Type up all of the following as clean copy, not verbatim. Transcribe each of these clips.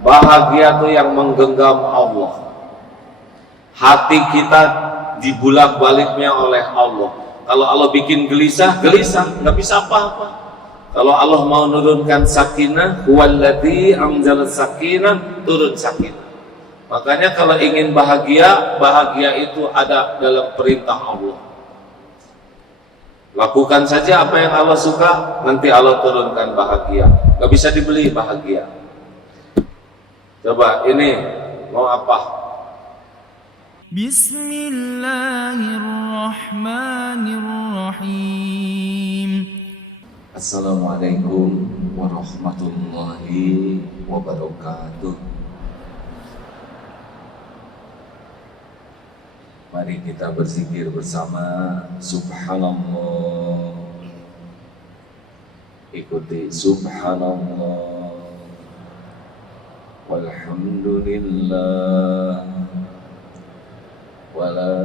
Bahagia itu yang menggenggam Allah. Hati kita dibulak-baliknya oleh Allah. Kalau Allah bikin gelisah, nggak bisa apa-apa. Kalau Allah mau nurunkan sakinah, huwallazi anzala sakinah, turun sakinah. Makanya kalau ingin bahagia, bahagia itu ada dalam perintah Allah. Lakukan saja apa yang Allah suka, nanti Allah turunkan bahagia. Gak bisa dibeli bahagia. Coba ini mau apa? Bismillahirrahmanirrahim. Assalamualaikum warahmatullahi wabarakatuh. Mari kita berzikir bersama. Subhanallah. Ikuti subhanallah. Walhamdulillah. Wala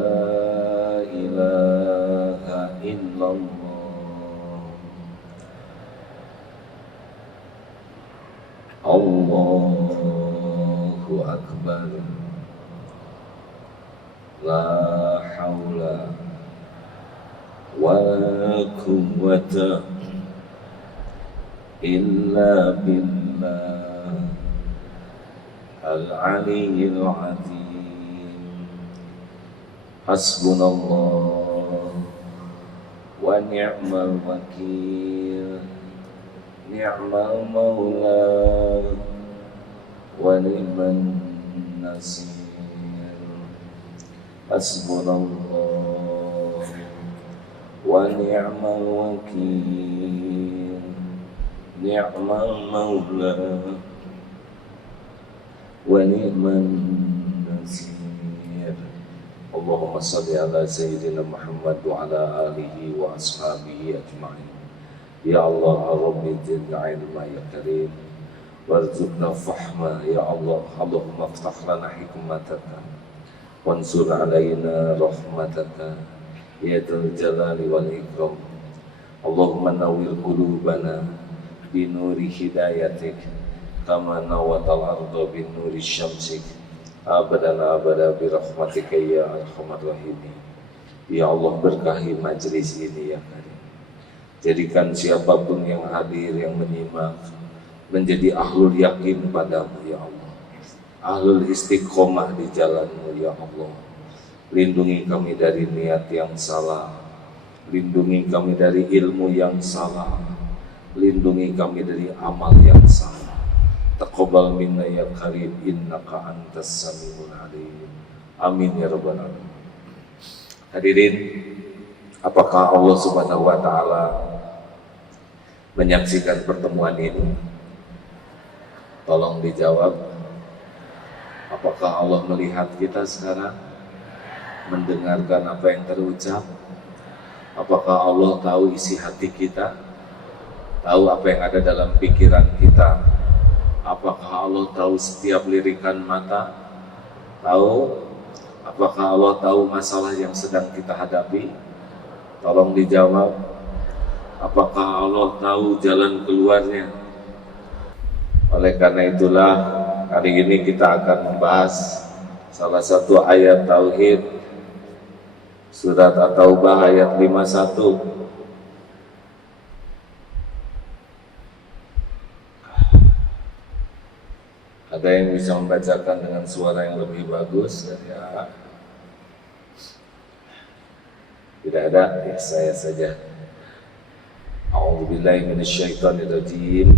ilaha illallah. Allahu akbar. La haula wa la quwwata illa billah al-aliyyil azim. Hasbunallah wa ni'mal wakil. Ni'mal maula wa ni'man nasir. Hasbunallah wa ni'mal wakil. Ni'mal maula wa ni'man nasir. Allahumma salli ala Sayyidina Muhammad wa ala alihi wa ashabihi ajma'in. Ya Allah, Rabbi zidna ilma ya karim, warzuqna fahma ya Allah. Allahumma aftah lana hikmataka wansur alaina rahmataka ya dzal jalali wal ikram. Allahumma nawwir qulubana bi nuri hidayatik kama nawatal arda bi nuri syamsik abadan abada bi rahmatika ya arhamar rahimin. Ya Allah, berkahi majlis ini ya karim. Jadikan siapapun yang hadir, yang menyimak, menjadi ahlul yakin padamu ya Allah, ahlul istiqomah di jalanmu ya Allah. Lindungi kami dari niat yang salah, lindungi kami dari ilmu yang salah, lindungi kami dari amal yang salah. Taqabbal minna ya karim, innaka antas samiul alim. Amin ya rabbal alamin. Hadirin, apakah Allah Subhanahu wa taala menyaksikan pertemuan ini? Tolong dijawab. Apakah Allah melihat kita sekarang? Mendengarkan apa yang terucap? Apakah Allah tahu isi hati kita? Tahu apa yang ada dalam pikiran kita? Apakah Allah tahu setiap lirikan mata? Tahu? Apakah Allah tahu masalah yang sedang kita hadapi? Tolong dijawab. Apakah Allah tahu jalan keluarnya? Oleh karena itulah hari ini kita akan membahas salah satu ayat tauhid, surat At-Taubah ayat 51. Ada yang bisa membacakan dengan suara yang lebih bagus? Ya. Tidak ada? Ya, saya saja. A'udzubillahi minasyaitonirrajim.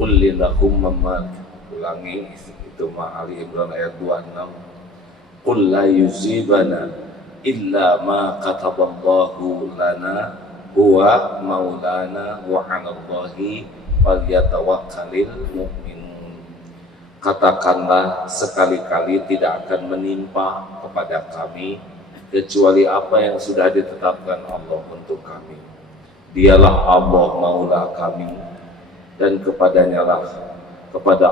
Qul lillahumma malik. Ulangi itu Ali Imran ayat 26. Qul la yuzibana illa ma kataballahu lana huwa maulana wa 'alallahi falyatawakkalul mu'minun. Katakanlah, sekali-kali tidak akan menimpa kepada kami kecuali apa yang sudah ditetapkan Allah untuk kami. Dialah Allah maula kami, dan kepada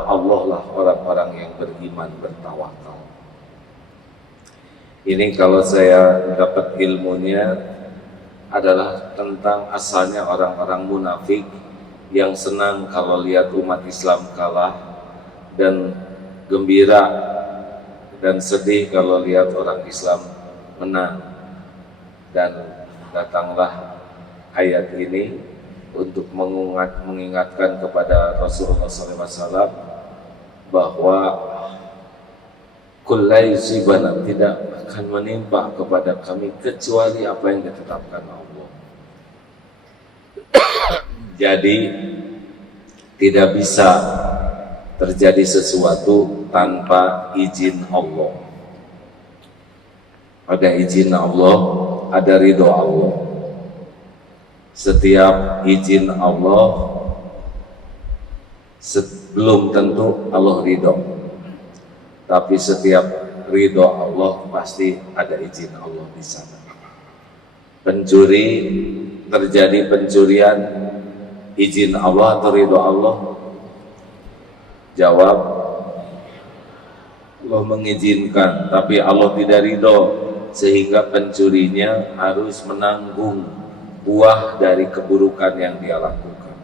Allah lah orang-orang yang beriman bertawakal. Ini kalau saya dapat ilmunya adalah tentang asalnya orang-orang munafik yang senang kalau lihat umat Islam kalah dan gembira dan sedih kalau lihat orang Islam menang. Dan datanglah ayat ini untuk mengingatkan kepada Rasulullah SAW bahwa kullai zibana, tidak akan menimpa kepada kami kecuali apa yang ditetapkan Allah. Jadi tidak bisa terjadi sesuatu tanpa izin Allah. Ada izin Allah, ada ridho Allah. Setiap izin Allah belum tentu Allah ridho, tapi setiap ridho Allah pasti ada izin Allah di sana. Pencuri, terjadi pencurian, izin Allah atau ridho Allah? Jawab, Allah mengizinkan, tapi Allah tidak ridho, sehingga pencurinya harus menanggung buah dari keburukan yang dia lakukan.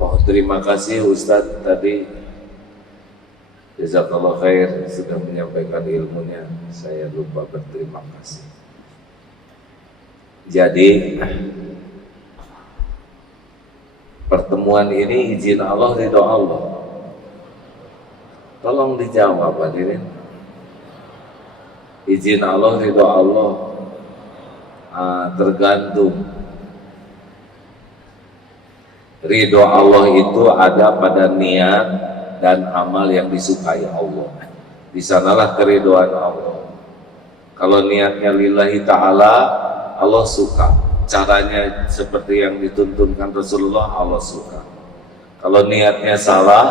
Oh, terima kasih Ustadz tadi, jazakallah khair, sudah menyampaikan ilmunya. Saya lupa berterima kasih. Jadi pertemuan ini izin Allah, ridho Allah. Tolong dijawab hadirin. Izin Allah, ridho Allah, tergantung. Ridho Allah itu ada pada niat dan amal yang disukai Allah. Di sanalah keridhoan Allah. Kalau niatnya lillahi ta'ala, Allah suka. Caranya seperti yang dituntunkan Rasulullah, Allah suka. Kalau niatnya salah,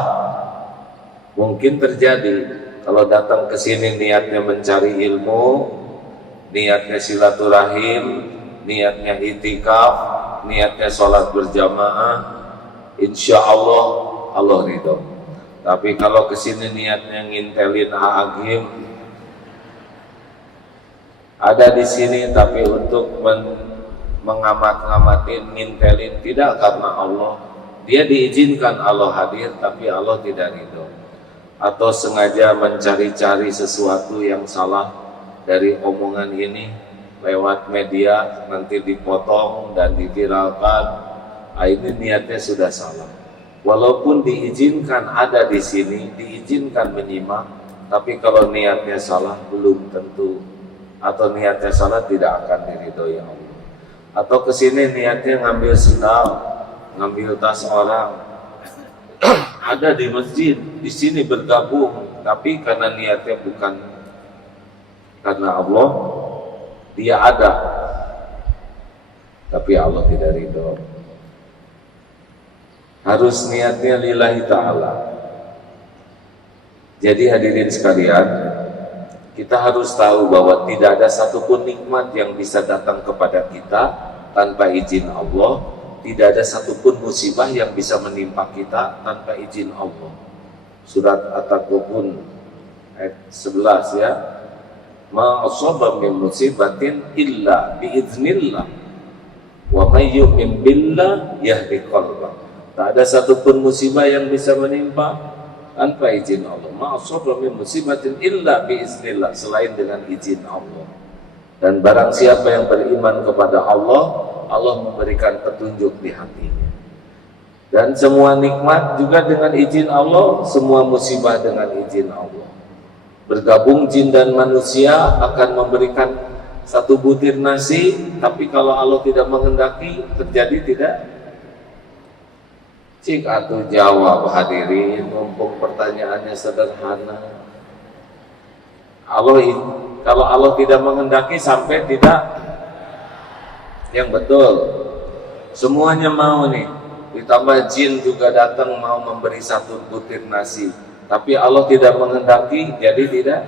mungkin terjadi. Kalau datang ke sini niatnya mencari ilmu, niatnya silaturahim, niatnya itikaf, niatnya sholat berjamaah, insya Allah Allah ridho. Tapi kalau ke sini niatnya ngintelin agim, ada di sini tapi untuk mengamat-ngamatin, ngintelin, tidak karena Allah. Dia diizinkan Allah hadir, tapi Allah tidak ridho. Atau sengaja mencari-cari sesuatu yang salah dari omongan ini lewat media, nanti dipotong dan diviralkan. Ini niatnya sudah salah. Walaupun diizinkan ada di sini, diizinkan menyimak, tapi kalau niatnya salah belum tentu, atau niatnya salah tidak akan diridhoi Allah. Atau kesini niatnya ngambil sendal, ngambil tas orang, ada di masjid, di sini bergabung, tapi karena niatnya bukan karena Allah, dia ada, tapi Allah tidak ridho. Harus niatnya lillahi ta'ala. Jadi hadirin sekalian, kita harus tahu bahwa tidak ada satupun nikmat yang bisa datang kepada kita tanpa izin Allah. Tidak ada satupun musibah yang bisa menimpa kita tanpa izin Allah. Surat At-Taghabun ayat 11 ya. Ma asaba min musibatin illa biiznillah wa may yu'min billah yahdi qalbah. Tak ada satupun musibah yang bisa menimpa tanpa izin Allah. Ma asaba min musibatin illa biiznillah, selain dengan izin Allah. Dan barang siapa yang beriman kepada Allah, Allah memberikan petunjuk di hatinya. Dan semua nikmat juga dengan izin Allah, semua musibah dengan izin Allah. Bergabung jin dan manusia akan memberikan satu butir nasi, tapi kalau Allah tidak menghendaki, terjadi tidak? Cik atuh jawab hadirin, mumpung pertanyaannya sederhana. Kalau Allah tidak menghendaki sampai tidak, yang betul semuanya mau nih, ditambah jin juga datang mau memberi satu butir nasi, tapi Allah tidak menghendaki, jadi tidak.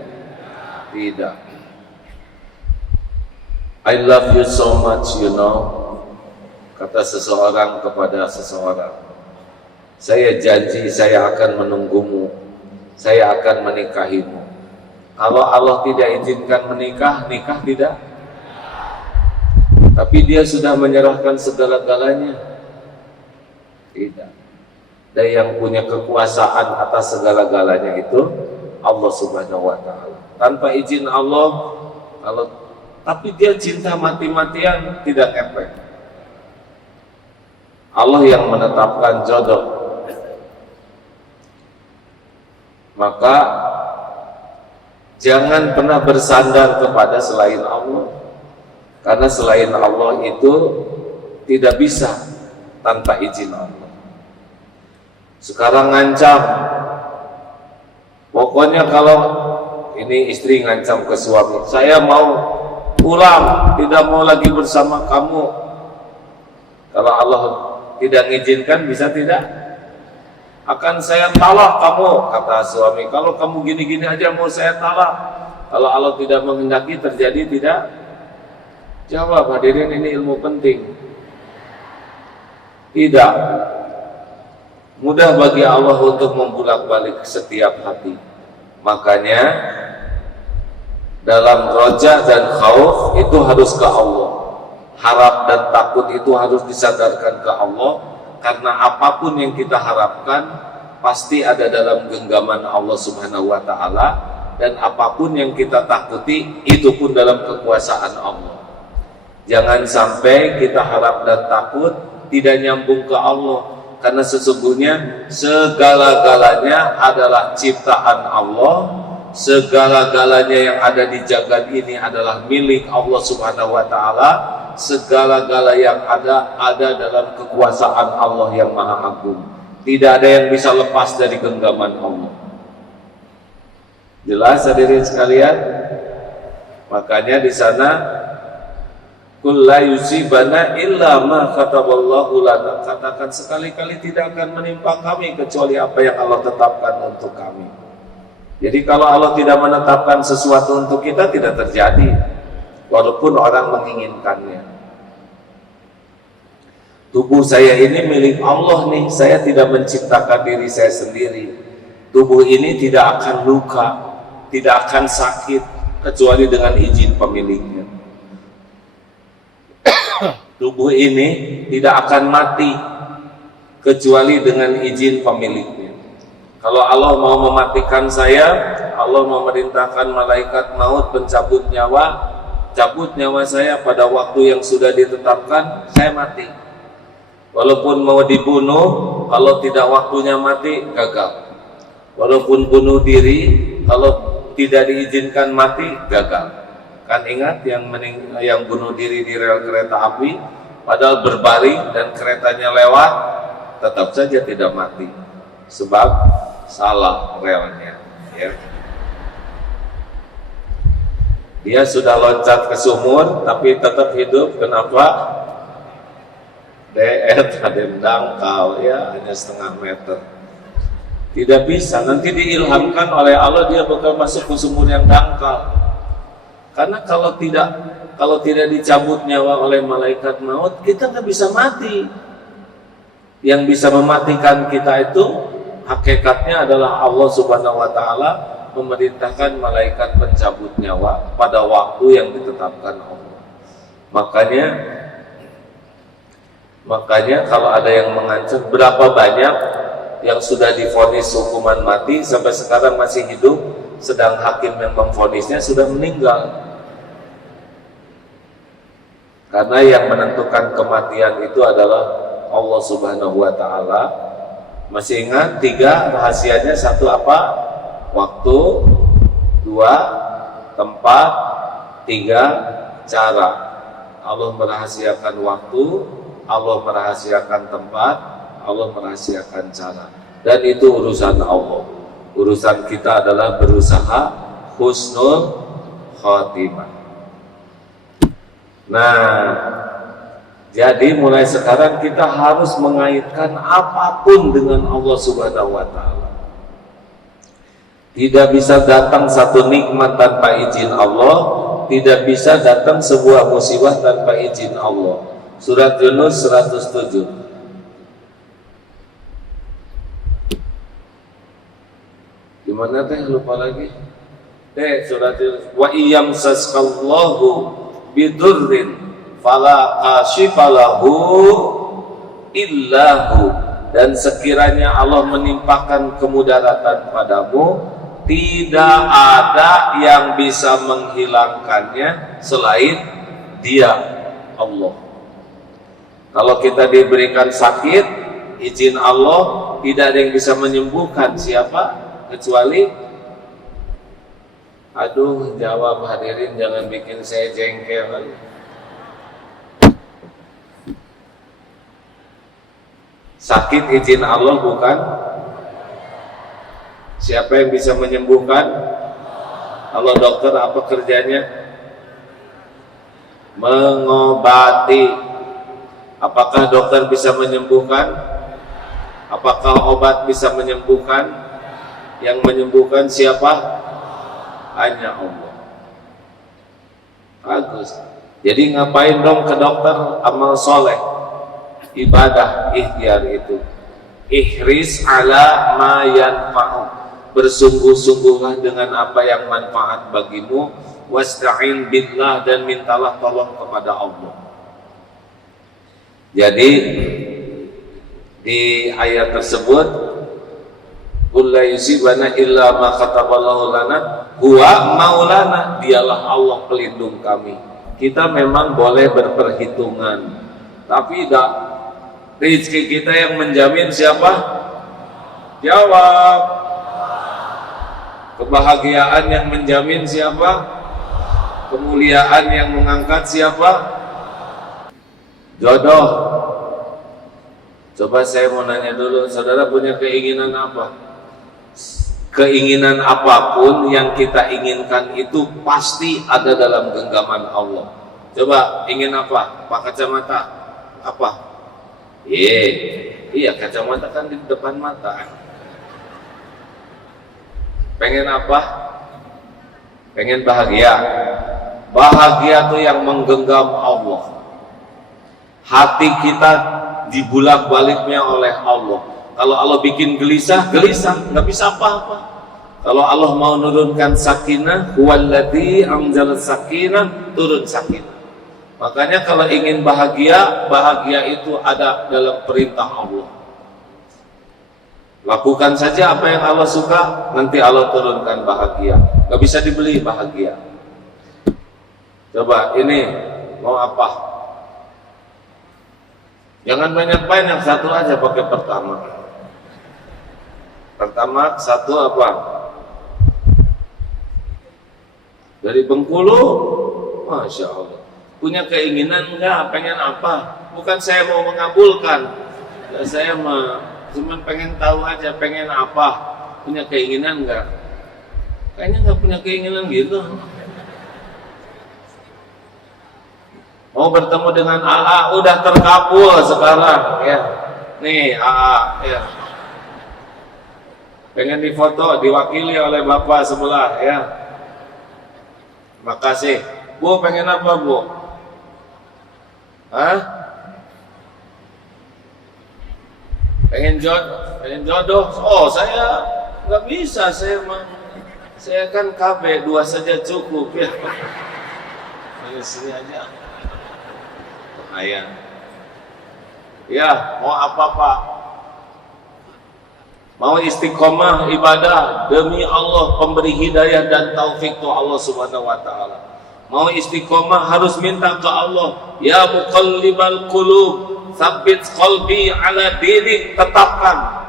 I love you so much, you know, kata seseorang kepada seseorang, saya janji saya akan menunggumu, saya akan menikahimu. Kalau Allah tidak izinkan menikah, nikah tidak. Tapi dia sudah menyerahkan segala-galanya. Tidak. Dan yang punya kekuasaan atas segala-galanya itu Allah Subhanahu wa taala. Tanpa izin Allah, tapi dia cinta mati-matian, tidak efek. Allah yang menetapkan jodoh. Maka jangan pernah bersandar kepada selain Allah, karena selain Allah itu tidak bisa tanpa izin Allah. Sekarang ngancam, pokoknya kalau ini istri ngancam ke suami, saya mau pulang, tidak mau lagi bersama kamu. Kalau Allah tidak mengizinkan, bisa tidak? Akan saya talak kamu, kata suami. Kalau kamu gini-gini aja mau saya talak. Kalau Allah tidak menghendaki terjadi, tidak? Jawab, hadirin, ini ilmu penting. Tidak mudah bagi Allah untuk membulak-balik setiap hati. Makanya dalam roja dan khauf itu harus ke Allah. Harap dan takut itu harus disadarkan ke Allah, karena apapun yang kita harapkan pasti ada dalam genggaman Allah Subhanahu wa taala, dan apapun yang kita takuti itu pun dalam kekuasaan Allah. Jangan sampai kita harap dan takut tidak nyambung ke Allah, karena sesungguhnya segala-galanya adalah ciptaan Allah. Segala-galanya yang ada di jagat ini adalah milik Allah Subhanahu wa taala. Segala-gala yang ada dalam kekuasaan Allah yang Maha Agung. Tidak ada yang bisa lepas dari genggaman Allah. Jelas hadirin sekalian? Makanya di sana kul la yusibana illa ma kataballahu lana. Katakan sekali-kali tidak akan menimpa kami kecuali apa yang Allah tetapkan untuk kami. Jadi kalau Allah tidak menetapkan sesuatu untuk kita, tidak terjadi, walaupun orang menginginkannya. Tubuh saya ini milik Allah nih, saya tidak menciptakan diri saya sendiri. Tubuh ini tidak akan luka, tidak akan sakit, kecuali dengan izin pemiliknya. Tubuh ini tidak akan mati, kecuali dengan izin pemiliknya. Kalau Allah mau mematikan saya, Allah mau memerintahkan malaikat maut pencabut nyawa, cabut nyawa saya pada waktu yang sudah ditetapkan, saya mati. Walaupun mau dibunuh, kalau tidak waktunya mati, gagal. Walaupun bunuh diri, kalau tidak diizinkan mati, gagal. Kan ingat yang bunuh diri di rel kereta api, padahal berbaring dan keretanya lewat, tetap saja tidak mati. Sebab salah relnya, ya. Dia sudah loncat ke sumur tapi tetap hidup. Kenapa? Deet ada dangkal, ya, hanya setengah meter. Tidak bisa, nanti diilhamkan oleh Allah dia bakal masuk ke sumur yang dangkal. Karena kalau tidak dicabut nyawa oleh malaikat maut, kita nggak bisa mati. Yang bisa mematikan kita itu hakikatnya adalah Allah Subhanahu wa taala memerintahkan malaikat pencabut nyawa pada waktu yang ditetapkan Allah. Makanya kalau ada yang mengancam, berapa banyak yang sudah divonis hukuman mati sampai sekarang masih hidup, sedang hakim yang memvonisnya sudah meninggal. Karena yang menentukan kematian itu adalah Allah Subhanahu wa taala. Masih ingat 3 rahasianya? 1 apa? Waktu. 2 tempat. 3 cara. Allah merahasiakan waktu, Allah merahasiakan tempat, Allah merahasiakan cara. Dan itu urusan Allah. Urusan kita adalah berusaha husnul khotimah. Nah, jadi mulai sekarang kita harus mengaitkan apapun dengan Allah Subhanahu wa taala. Tidak bisa datang satu nikmat tanpa izin Allah, tidak bisa datang sebuah musibah tanpa izin Allah. Surat Yunus 107. Gimana teh, lupa lagi. Surat Yunus, wa iyamsaskallahu bidurrin fala kashifalahu illahu. Dan sekiranya Allah menimpakan kemudaratan padamu, tidak ada yang bisa menghilangkannya selain Dia, Allah. Kalau kita diberikan sakit, izin Allah, tidak ada yang bisa menyembuhkan. Siapa? Kecuali, aduh, jawab hadirin, jangan bikin saya jengkel. Sakit izin Allah bukan? Siapa yang bisa menyembuhkan? Allah. Dokter apa kerjanya? Mengobati. Apakah dokter bisa menyembuhkan? Apakah obat bisa menyembuhkan? Yang menyembuhkan siapa? Hanya Allah. Bagus. Jadi ngapain dong ke dokter? Amal soleh, ibadah, ikhtiar itu. Ihris ala ma yanfa'u, bersungguh-sungguhlah dengan apa yang manfaat bagimu. Wasta'in billah, dan mintalah tolong kepada Allah. Jadi di ayat tersebut, qul la yusibana illa ma kataballahu lana huwa maulana, dialah Allah pelindung kami. Kita memang boleh berperhitungan, tapi tidak. Rezeki kita yang menjamin siapa? Jawab. Kebahagiaan yang menjamin siapa? Kemuliaan yang mengangkat siapa? Jodoh. Coba saya mau nanya dulu, saudara punya keinginan apa? Keinginan apapun yang kita inginkan itu pasti ada dalam genggaman Allah. Coba ingin apa? Pak kacamata apa? Iya, kacamata kan di depan mata. Pengen apa? Pengen bahagia. Bahagia tuh yang menggenggam Allah. Hati kita dibulak-baliknya oleh Allah. Kalau Allah bikin gelisah, nggak bisa apa-apa. Kalau Allah mau nurunkan sakinah, huwallazi anzala sakinah, turun sakinah. Makanya kalau ingin bahagia, bahagia itu ada dalam perintah Allah. Lakukan saja apa yang Allah suka, nanti Allah turunkan bahagia. Gak bisa dibeli bahagia. Coba ini, mau apa? Jangan banyak-banyak, satu aja pakai pertama. Pertama, satu apa? Dari Bengkulu, Masya Allah. Punya keinginan enggak? Pengen apa? Bukan saya mau mengabulkan, ya, saya cuma pengen tahu aja pengen apa. Punya keinginan enggak? Kayaknya enggak punya keinginan gitu. Mau bertemu dengan AA, udah terkabul sekarang ya. Nih AA ya. Pengen difoto, diwakili oleh bapak sebelah ya. Makasih. Bu pengen apa bu? Hah? Pengen jodoh? Oh saya nggak bisa, saya kan KB, 2 saja cukup ya. Sini aja. Ayah. Ya, mau apa Pak? Mau istiqomah ibadah demi Allah, pemberi hidayah dan taufik itu Allah Subhanahu wa taala. Mau istiqomah harus minta ke Allah, ya muqallibal qulub, tsabbit qalbi ala dinik, tetapkan.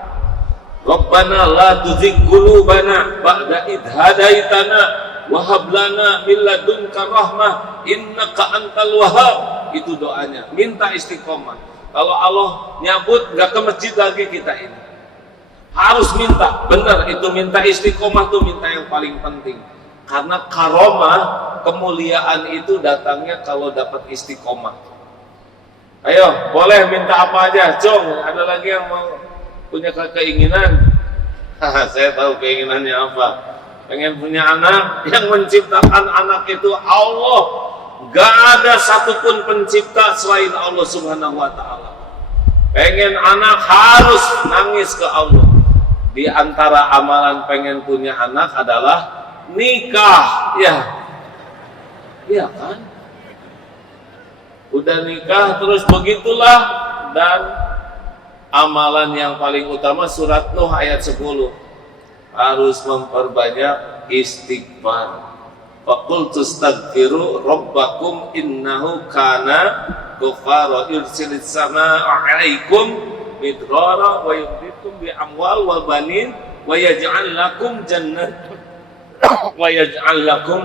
Rabbana la tuzigh qulubana ba'da idh hadaitana wa hab lana min ladunka rahmah innaka antal wahhab. Itu doanya, minta istiqomah. Kalau Allah nyabut, nggak ke masjid lagi kita ini. Harus minta, benar itu minta istiqomah tuh minta yang paling penting. Karena karomah, kemuliaan itu datangnya kalau dapat istiqomah. Ayo, boleh minta apa aja, Cong. Ada lagi yang mau punya keinginan? Saya tahu keinginannya apa. Pengen punya anak, yang menciptakan anak itu Allah. Gak ada satupun pencipta selain Allah Subhanahu wa ta'ala. Pengen anak harus nangis ke Allah. Di antara amalan pengen punya anak adalah nikah, ya. Iya kan? Udah nikah terus begitulah. Dan amalan yang paling utama surat Nuh ayat 10. harus memperbanyak istighfar. Faqultu astaghfiru rabbakum innahu kana ghaffara yursilis samaa'a 'alaikum midrara wa yumdidukum bi amwal wa banin wa yaj'al lakum jannatan wa yaj'al lakum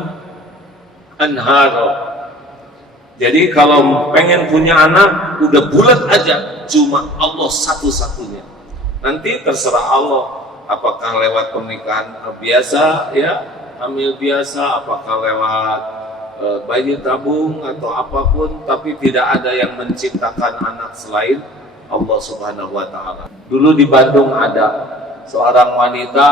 anhara. Jadi kalau pengen punya anak udah bulat aja, cuma Allah satu-satunya. Nanti terserah Allah, apakah lewat pernikahan biasa ya, hamil biasa, apakah lewat bayi tabung atau apapun, tapi tidak ada yang menciptakan anak selain Allah Subhanahu wa taala. Dulu di Bandung ada seorang wanita,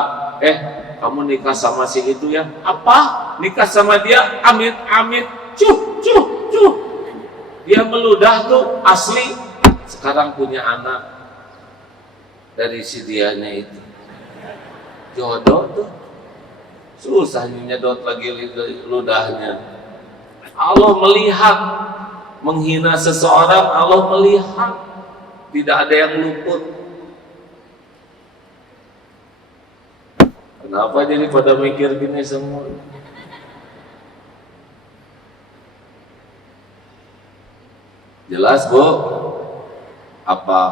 kamu nikah sama si itu ya? Apa? Nikah sama dia? Amit amit. Cuh. Dia meludah tuh asli. Sekarang punya anak dari si dianya itu. Jodoh tuh. Susah nyedot lagi ludahnya. Allah melihat. Menghina seseorang, Allah melihat. Tidak ada yang luput. Kenapa jadi pada mikir gini semua? Jelas Bu? Apa?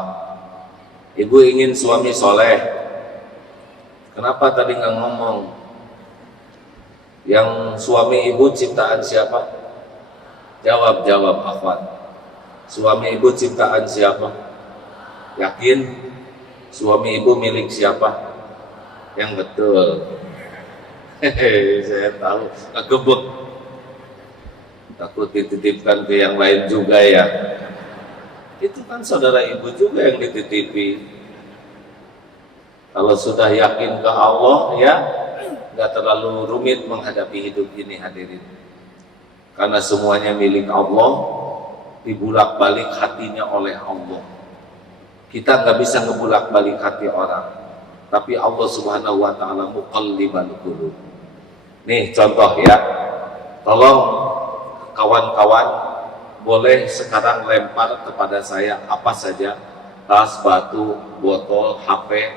Ibu ingin suami soleh. Kenapa tadi nggak ngomong? Yang suami ibu ciptaan siapa? Jawab akhwat. Suami ibu ciptaan siapa? Yakin? Suami ibu milik siapa? Yang betul. Saya tahu. Kegebek. Takut dititipkan ke yang lain juga ya. Itu kan saudara ibu juga yang dititipi. Kalau sudah yakin ke Allah ya, nggak terlalu rumit menghadapi hidup ini hadirin. Karena semuanya milik Allah, dibulak-balik hatinya oleh Allah. Kita nggak bisa ngebulak-balik hati orang, tapi Allah Subhanahu wa taala muqallibal qulub. Nih contoh ya. Tolong kawan-kawan boleh sekarang lempar kepada saya apa saja, tas, batu, botol, HP.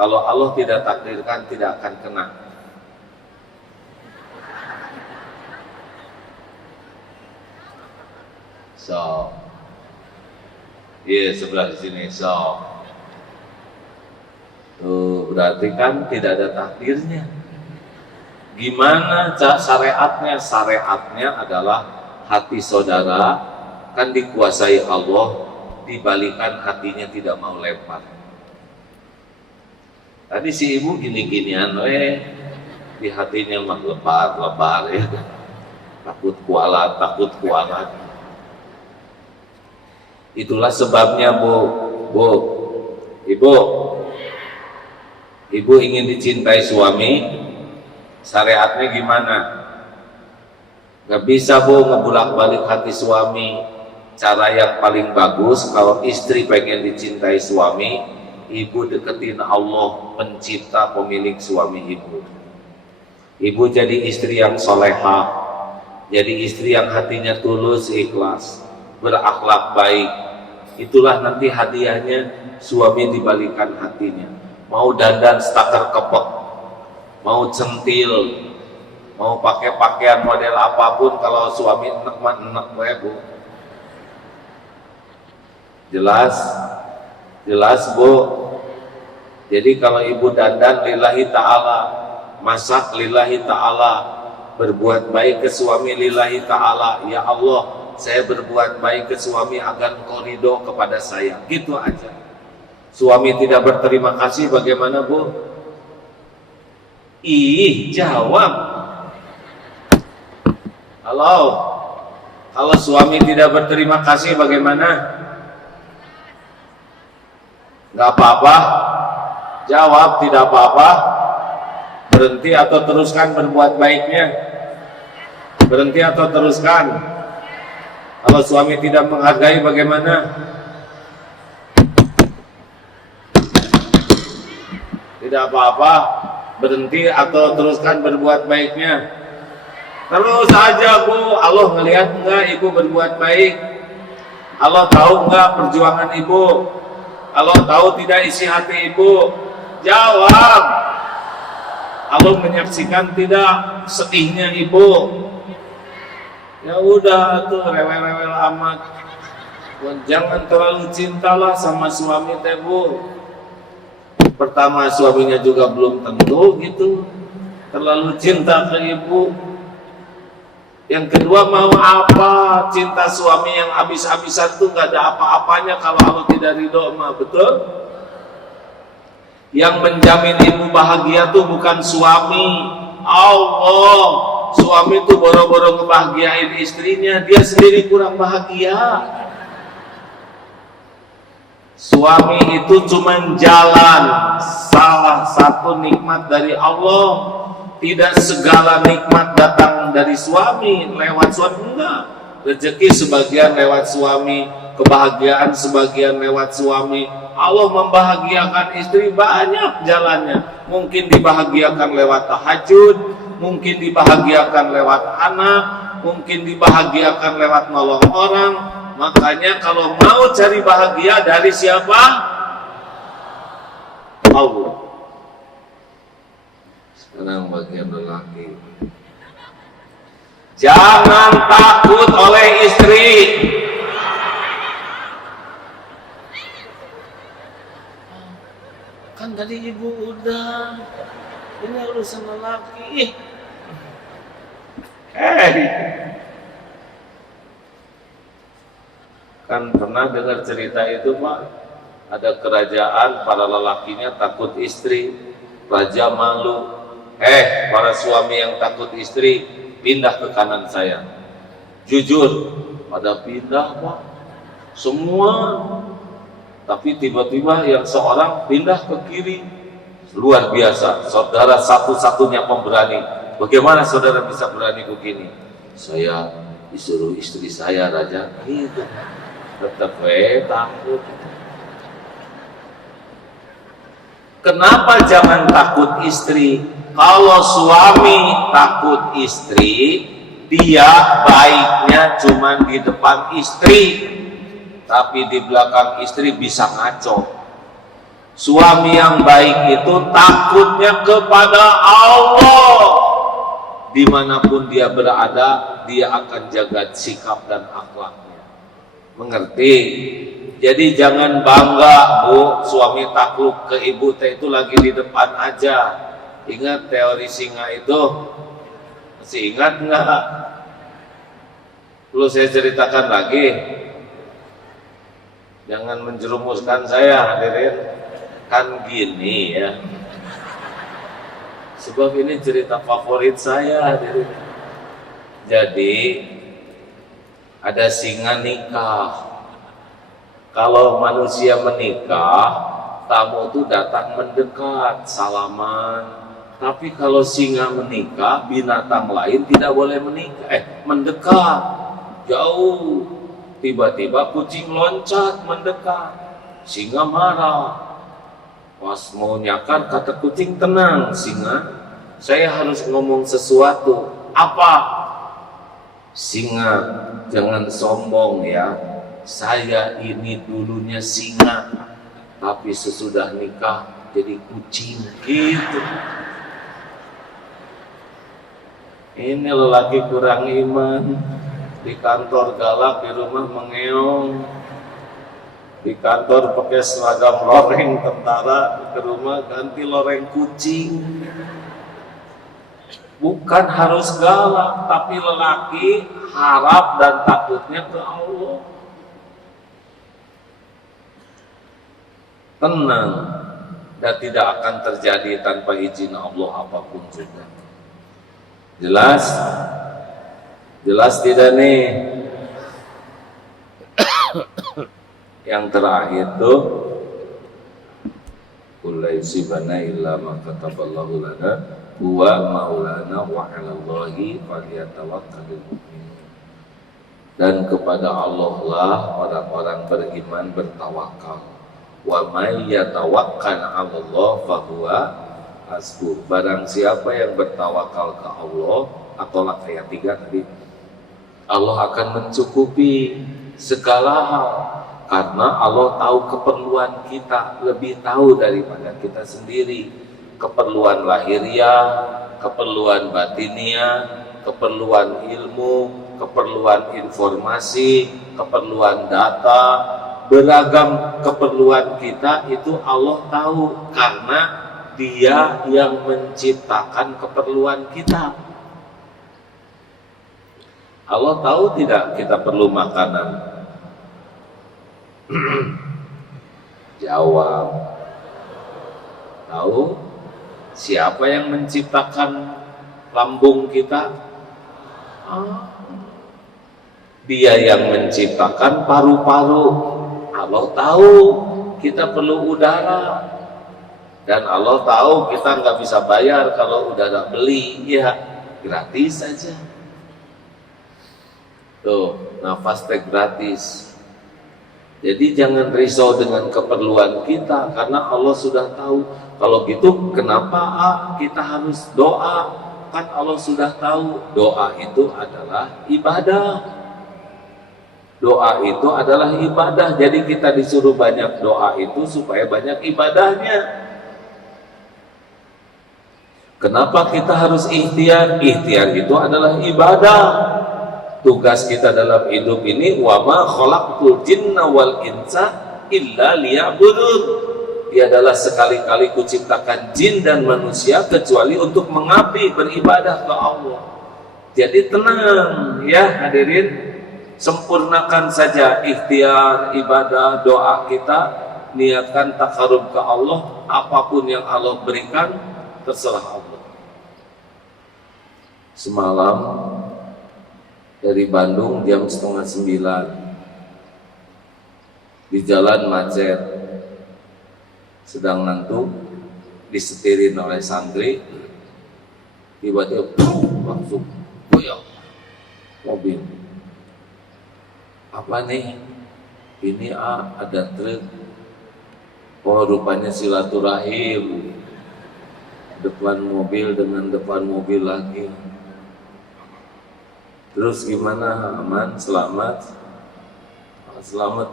Kalau Allah tidak takdirkan tidak akan kena. So, sebelah sini. So, tuh berarti kan tidak ada takdirnya. Gimana syariatnya? Syariatnya adalah hati saudara kan dikuasai Allah, dibalikan hatinya tidak mau lempar. Tadi si ibu gini-ginian, di hatinya mah lebar ya. Takut kualat. Itulah sebabnya ibu ingin dicintai suami. Syariatnya gimana? Gak bisa ngebulak-balik hati suami. Cara yang paling bagus kalau istri pengen dicintai suami, ibu deketin Allah, pencipta pemilik suami ibu. Ibu jadi istri yang solehah, jadi istri yang hatinya tulus, ikhlas, berakhlak baik. Itulah nanti hadiahnya suami dibalikan hatinya. Mau dandan stakar kepek, mau centil, mau pakai pakaian model apapun, kalau suami enek Bu. Jelas Bu. Jadi kalau ibu dandan lillahi ta'ala, masak lillahi ta'ala, berbuat baik ke suami lillahi ta'ala, ya Allah saya berbuat baik ke suami agar Engkau ridho kepada saya, gitu aja. Suami tidak berterima kasih bagaimana Bu? Jawab. Halo. Kalau suami tidak berterima kasih bagaimana? Gak apa-apa. Jawab tidak apa-apa. Berhenti atau teruskan berbuat baiknya? Berhenti atau teruskan? Kalau suami tidak menghargai bagaimana? Tidak apa-apa. Berhenti atau teruskan berbuat baiknya? Terus aja Bu. Allah ngelihat enggak ibu berbuat baik? Allah tahu enggak perjuangan ibu? Allah tahu tidak isi hati ibu? Jawab. Allah menyaksikan tidak sedihnya ibu. Ya udah tuh rewel-rewel amat. Jangan terlalu cintalah sama suami teh bu. Pertama suaminya juga belum tentu gitu terlalu cinta ke ibu. Yang kedua mau apa? Cinta suami yang habis-habisan tuh gak ada apa-apanya kalau Allah tidak ridho mah, betul? Yang menjamin ibu bahagia tuh bukan suami, Allah. Suami tuh boro-boro ngebahagiain istrinya, dia sendiri kurang bahagia. Suami itu cuma jalan, salah satu nikmat dari Allah. Tidak segala nikmat datang dari suami, lewat suami enggak. Rezeki sebagian lewat suami, kebahagiaan sebagian lewat suami. Allah membahagiakan istri banyak jalannya. Mungkin dibahagiakan lewat tahajud, mungkin dibahagiakan lewat anak, mungkin dibahagiakan lewat nolong orang. Makanya kalau mau cari bahagia dari siapa? Allah. Sekarang bagian lelaki. Jangan takut oleh istri. Kan tadi ibu udah. Ini urusan lelaki. Kan pernah dengar cerita itu Pak, ada kerajaan para lelakinya takut istri, raja malu. Para suami yang takut istri pindah ke kanan saya. Jujur pada pindah Pak, semua. Tapi tiba-tiba yang seorang pindah ke kiri. Luar biasa, saudara satu-satunya pemberani. Bagaimana saudara bisa berani begini? Saya disuruh istri saya raja gitu. Tetap takut. Kenapa jangan takut istri? Kalau suami takut istri, dia baiknya cuma di depan istri, tapi di belakang istri bisa ngaco. Suami yang baik itu takutnya kepada Allah. Dimanapun dia berada, dia akan jaga sikap dan akhlaknya. Mengerti? Jadi jangan bangga bu, suami takluk ke ibu teh itu lagi di depan aja. Ingat teori singa itu? Masih ingat nggak? Perlu saya ceritakan lagi? Jangan menjerumuskan saya hadirin. Kan gini ya. Sebab ini cerita favorit saya hadirin. Jadi ada singa nikah. Kalau manusia menikah, tamu itu datang mendekat, salaman. Tapi kalau singa menikah, binatang lain tidak boleh mendekat, jauh. Tiba-tiba kucing loncat mendekat, singa marah. Pas mau nyakar, kata kucing, tenang singa, saya harus ngomong sesuatu. Apa? Singa, jangan sombong ya. Saya ini dulunya singa, tapi sesudah nikah jadi kucing gitu. Ini lelaki kurang iman. Di kantor galak, di rumah mengeong. Di kantor pakai seragam loreng tentara, ke rumah ganti loreng kucing. Bukan harus galak, tapi lelaki harap dan takutnya ke Allah. Tenang, dan tidak akan terjadi tanpa izin Allah apapun juga. Jelas? Jelas tidak nih? Yang terakhir tuh, qul la yusibana illa ma kataballahu lana huwa maulana wa 'alallahi falyatawakkalul mu'minun. Dan kepada Allah lah orang-orang beriman bertawakal. Wa may yatawakkal 'alallah fahuwa hasbuh. Barang siapa yang bertawakal ke Allah, atau ayat 3 tadi, Allah akan mencukupi segala hal. Karena Allah tahu keperluan kita, lebih tahu daripada kita sendiri. keperluan lahiriah, keperluan batiniah, keperluan ilmu, keperluan informasi, keperluan data, beragam keperluan kita itu Allah tahu karena Dia yang menciptakan keperluan kita. Allah tahu tidak kita perlu makanan? Jawab. Tahu? Siapa yang menciptakan lambung kita? Dia yang menciptakan paru-paru. Allah tahu kita perlu udara, dan Allah tahu kita nggak bisa bayar kalau udara beli, ya gratis saja. Tuh, nafas teh gratis. Jadi jangan risau dengan keperluan kita karena Allah sudah tahu. Kalau gitu kenapa kita harus doa? Kan Allah sudah tahu doa itu adalah ibadah. Doa itu adalah ibadah. Jadi kita disuruh banyak doa itu supaya banyak ibadahnya. Kenapa kita harus ikhtiar? Ikhtiar itu adalah ibadah. Tugas kita dalam hidup ini wa ma khalaqtul jinna wal insa illa liya'budun. Dia adalah sekali-kali kuciptakan jin dan manusia kecuali untuk mengabdi, beribadah ke Allah. Jadi tenang ya hadirin, sempurnakan saja ikhtiar, ibadah, doa kita, niatkan takarub ke Allah, apapun yang Allah berikan terserah Allah. Semalam dari Bandung jam 8:30 di jalan macet, sedang ngantuk, disetirin oleh santri, tiba-tiba langsung goyang mobil. Apa nih? Ini ada truk. Oh rupanya silaturahim, depan mobil dengan depan mobil lagi. Terus gimana? Aman? Selamat? Selamat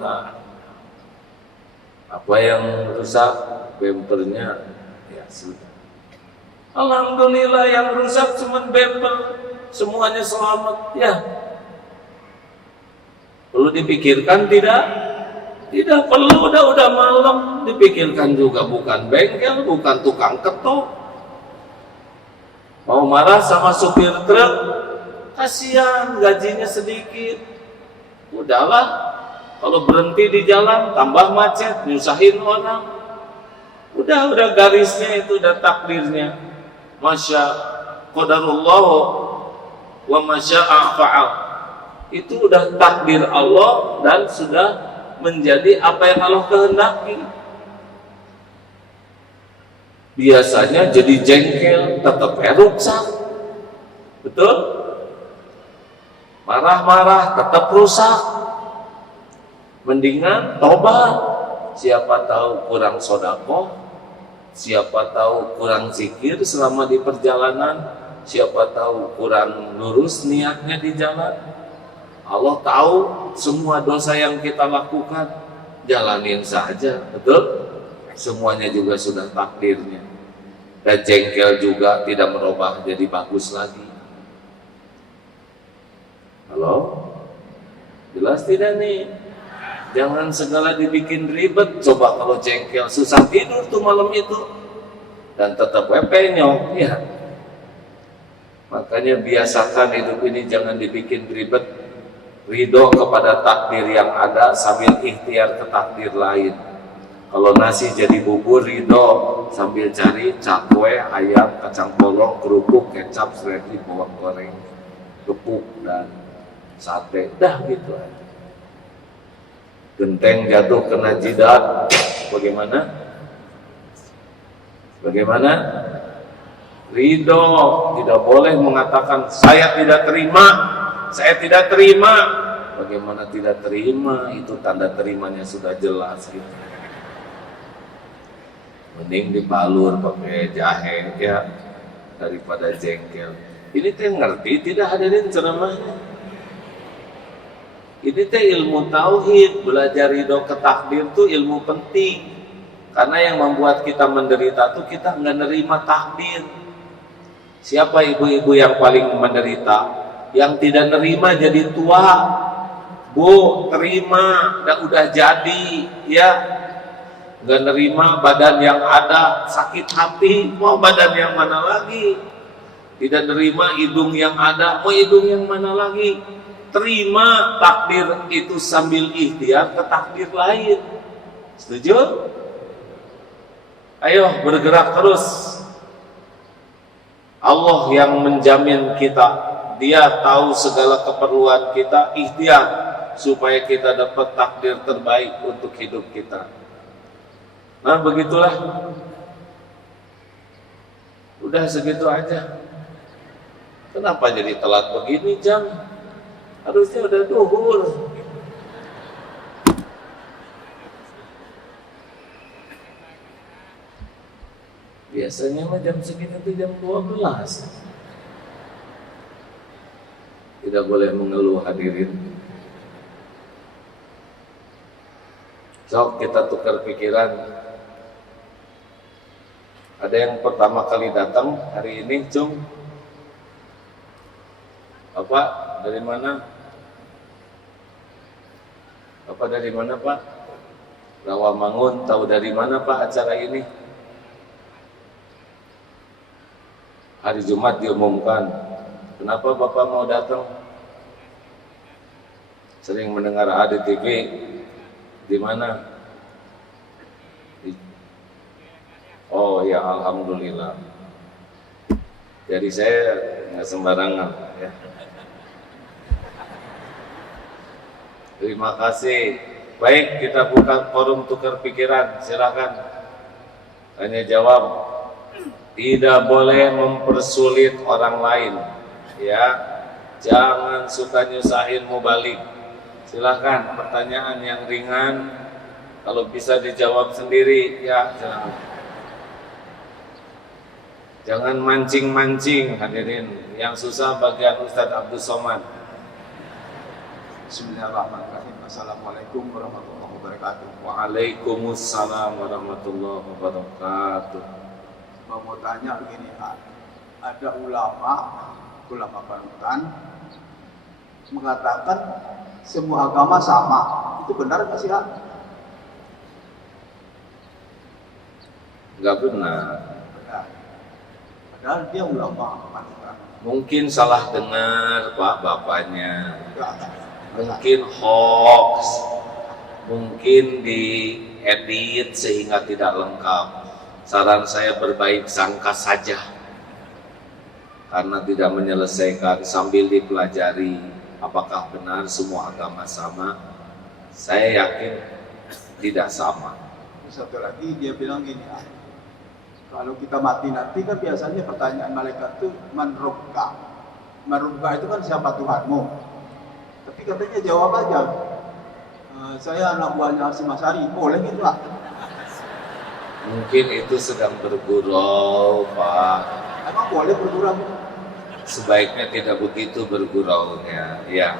Apa yang rusak? Bempernya. Ya sudah. Alhamdulillah yang rusak cuma bemper, semuanya selamat. Ya. Perlu dipikirkan tidak? Tidak perlu, udah malam. Dipikirkan juga bukan bengkel, bukan tukang ketok. Mau marah sama supir truk? Kasihan, gajinya sedikit. Udahlah. Kalau berhenti di jalan, tambah macet, nyusahin orang. Udah garisnya itu, udah takdirnya. Masya qadarullah wa masya'a fa'al. Itu udah takdir Allah dan sudah menjadi apa yang Allah kehendaki. Biasanya jadi jengkel, tetap rusak. Betul? Marah-marah, tetap rusak. Mendingan tobat. Siapa tahu kurang sodako, siapa tahu kurang zikir selama di perjalanan, siapa tahu kurang lurus niatnya di jalan. Allah tahu semua dosa yang kita lakukan, jalanin saja, betul? Semuanya juga sudah takdirnya. Dan jengkel juga tidak merubah jadi bagus lagi. Halo? Jelas tidak nih? Jangan segala dibikin ribet. Coba kalau jengkel, susah tidur tuh malam itu, dan tetap penyok ya. Makanya biasakan hidup ini jangan dibikin ribet. Ridho kepada takdir yang ada sambil ikhtiar ke takdir lain. Kalau nasi jadi bubur, ridho sambil cari cakwe, ayam, kacang polong, kerupuk, kecap, seledri, bawang goreng, gepuk dan sate. Dah gitu aja. Genteng jatuh kena jidat, bagaimana? Bagaimana? Ridho, tidak boleh mengatakan saya tidak terima, saya tidak terima. Bagaimana tidak terima? Itu tanda terimanya sudah jelas gitu. Mending dibalur pakai jahe ya daripada jengkel. Ini teh ngerti tidak hadirin ceramahnya? Ini teh ilmu tauhid, belajar ridho ke takdir itu ilmu penting. Karena yang membuat kita menderita tuh kita nggak nerima takdir. Siapa ibu-ibu yang paling menderita? Yang tidak nerima jadi tua. Bu, terima, udah jadi, ya. Nggak nerima badan yang ada, sakit hati, mau badan yang mana lagi? Tidak nerima hidung yang ada, mau hidung yang mana lagi? Terima takdir itu sambil ikhtiar ke takdir lain. Setuju? Ayo bergerak terus. Allah yang menjamin kita, Dia tahu segala keperluan kita, ikhtiar supaya kita dapat takdir terbaik untuk hidup kita. Nah begitulah. Udah segitu aja. Kenapa jadi telat begini jam? Harusnya udah duhur. Biasanya mah jam segitu itu jam 12. Tidak boleh mengeluh hadirin. So, kita tukar pikiran. Ada yang pertama kali datang hari ini, Cung. Bapak dari mana? Bapak dari mana, Pak? Rawamangun. Tahu dari mana, Pak, acara ini? Hari Jumat diumumkan. Kenapa Bapak mau datang? Sering mendengar ada TV. Di mana? Oh ya, alhamdulillah. Jadi saya nggak sembarangan ya. Terima kasih. Baik, kita buka forum tukar pikiran. Silakan. Tanya jawab. Tidak boleh mempersulit orang lain. Ya, jangan suka nyusahin mubalik. Silakan pertanyaan yang ringan. Kalau bisa dijawab sendiri, ya silakan. Jangan mancing-mancing hadirin. Yang susah bagian Ustadz Abdul Somad. Bismillahirrahmanirrahim. Assalamualaikum warahmatullahi wabarakatuh. Waalaikumsalam warahmatullahi wabarakatuh. Mau tanya begini, ada ulama panutan mengatakan semua agama sama. Itu benar nggak sih, Nggak benar. Benar. Padahal dia ulama panutan. Mungkin salah dengar Pak bapaknya. Mungkin hoax, mungkin diedit sehingga tidak lengkap. Saran saya berbaik sangka saja, karena tidak menyelesaikan sambil dipelajari apakah benar semua agama sama. Saya yakin tidak sama. Satu lagi dia bilang gini, kalau kita mati nanti kan biasanya pertanyaan malaikat itu man rabbuka. Man rabbuka itu kan siapa Tuhanmu? Tapi katanya jawab aja, saya anak buahnya Hasyim Asy'ari, boleh gitu lah. Mungkin itu sedang bergurau, Pak. Emang boleh bergurau? Sebaiknya tidak begitu berguraunya, ya.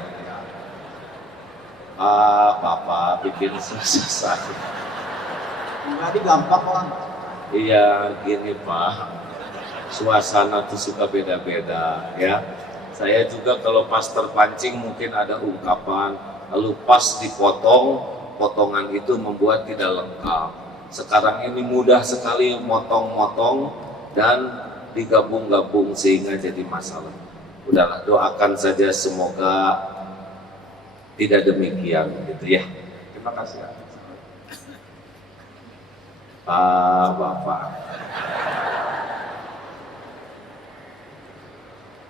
Bapak bikin susah. Jadi gampang kan? Iya, gini Pak. Suasana tuh suka beda-beda, ya. Saya juga kalau pas terpancing mungkin ada ungkapan, lalu pas dipotong, potongan itu membuat tidak lengkap. Sekarang ini mudah sekali motong-motong dan digabung-gabung sehingga jadi masalah. Udahlah, doakan saja semoga tidak demikian gitu ya. Terima kasih. Pak Bapak,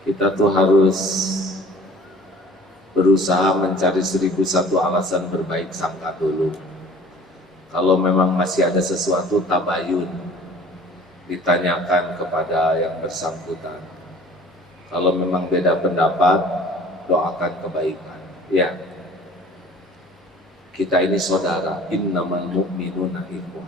kita tuh harus berusaha mencari 1001 alasan berbaik sangka dulu. Kalau memang masih ada sesuatu, tabayun, ditanyakan kepada yang bersangkutan. Kalau memang beda pendapat, doakan kebaikan. Ya, kita ini saudara. Innamal mu'minuna ikhwah.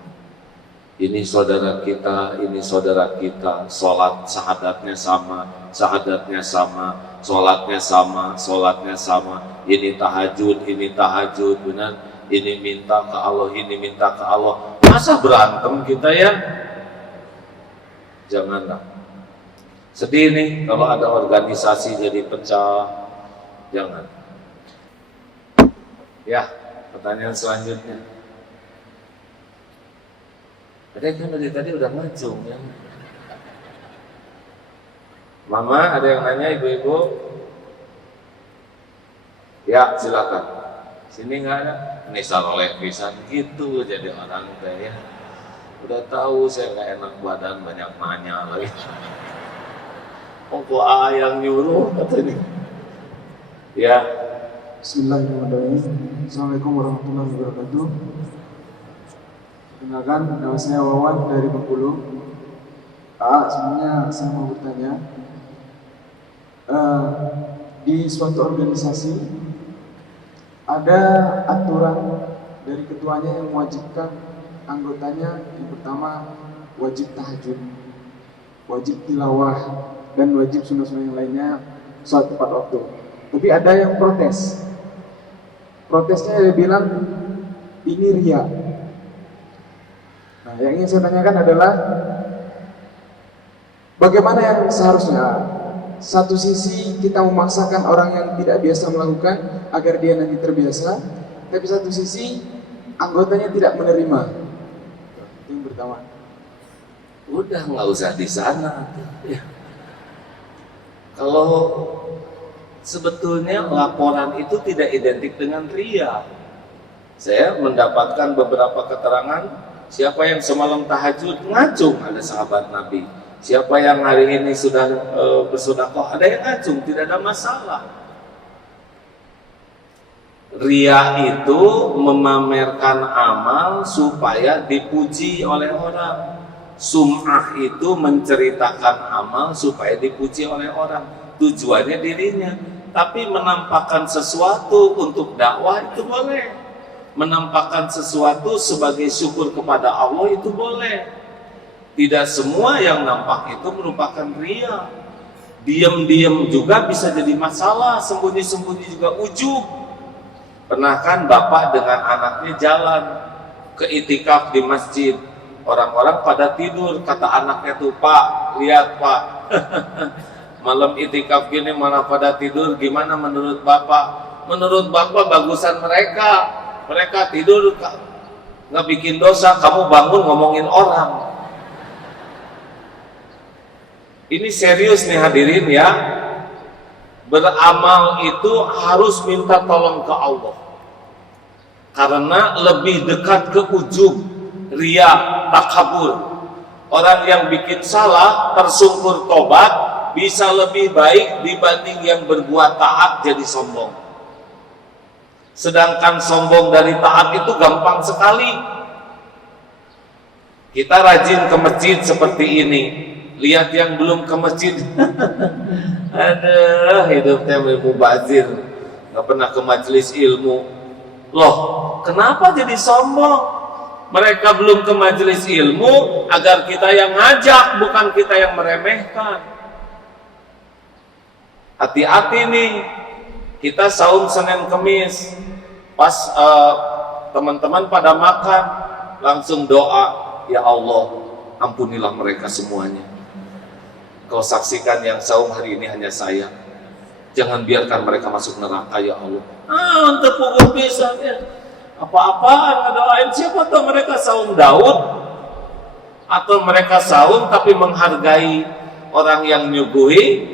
Ini saudara kita, ini saudara kita. Sholat syahadatnya sama, syahadatnya sama, sholatnya sama, sholatnya sama. Ini tahajud, benar. Ini minta ke Allah, ini minta ke Allah. Masa berantem kita ya? Janganlah. Sedih nih kalau ada organisasi jadi pecah. Jangan. Ya, pertanyaan selanjutnya. Ada yang dari tadi udah ngacung ya. Mama, ada yang nanya ibu-ibu? Ya, silakan. Sini nggak ada? Ini saroleh pisan gitu jadi orang teh ya. Udah tahu saya nggak enak badan, banyak nanya lagi. Oh, kok yang nyuruh katanya. Ya. Bismillahirrahmanirrahim. Assalamualaikum warahmatullahi wabarakatuh. Perkenalkan, nama saya Wawan dari Bengkulu. Sebenarnya saya mau bertanya, di suatu organisasi ada aturan dari ketuanya yang mewajibkan anggotanya yang pertama wajib tahajud, wajib tilawah, dan wajib sunnah-sunnah yang lainnya sholat tepat waktu. Tapi ada yang protes. Protesnya dia bilang ini ria. Nah, yang ingin saya tanyakan adalah bagaimana yang seharusnya? Satu sisi kita memaksakan orang yang tidak biasa melakukan agar dia nanti terbiasa, tapi satu sisi anggotanya tidak menerima. Itu yang pertama. Udah nggak usah di sana. Ya. Kalau sebetulnya laporan itu tidak identik dengan ria. Saya mendapatkan beberapa keterangan, siapa yang semalam tahajud ngacung, ada sahabat Nabi. Siapa yang hari ini sudah bersedekah, ada yang ngacung, tidak ada masalah. Ria itu memamerkan amal supaya dipuji oleh orang. Sum'ah itu menceritakan amal supaya dipuji oleh orang. Tujuannya dirinya. Tapi menampakkan sesuatu untuk dakwah itu boleh. Menampakkan sesuatu sebagai syukur kepada Allah itu boleh. Tidak semua yang nampak itu merupakan ria. Diam-diam juga bisa jadi masalah, sembunyi-sembunyi juga ujub. Pernah kan bapak dengan anaknya jalan ke itikaf di masjid. Orang-orang pada tidur, kata anaknya tuh, Pak, lihat Pak, malam itikaf gini mana pada tidur, gimana menurut bapak? Menurut bapak bagusan mereka. Mereka tidur nggak bikin dosa, kamu bangun ngomongin orang. Ini serius nih hadirin ya. Beramal itu harus minta tolong ke Allah. Karena lebih dekat ke ujub, ria, takabur. Orang yang bikin salah, tersungkur tobat, bisa lebih baik dibanding yang berbuat taat jadi sombong. Sedangkan sombong dari taat itu gampang sekali. Kita rajin ke masjid seperti ini. Lihat yang belum ke masjid. Aduh, hidupnya mubazir, nggak pernah ke majelis ilmu. Loh, kenapa jadi sombong? Mereka belum ke majelis ilmu agar kita yang ngajak, bukan kita yang meremehkan. Hati-hati nih, kita saum Senin Kemis, pas teman-teman pada makan, langsung doa, ya Allah, ampunilah mereka semuanya. Kau saksikan yang saum hari ini hanya saya. Jangan biarkan mereka masuk neraka ya Allah. Untuk pukul pisahnya. Apa-apaan ngedoain, siapa tahu mereka saum Daud. Atau mereka saum tapi menghargai orang yang nyuguhi.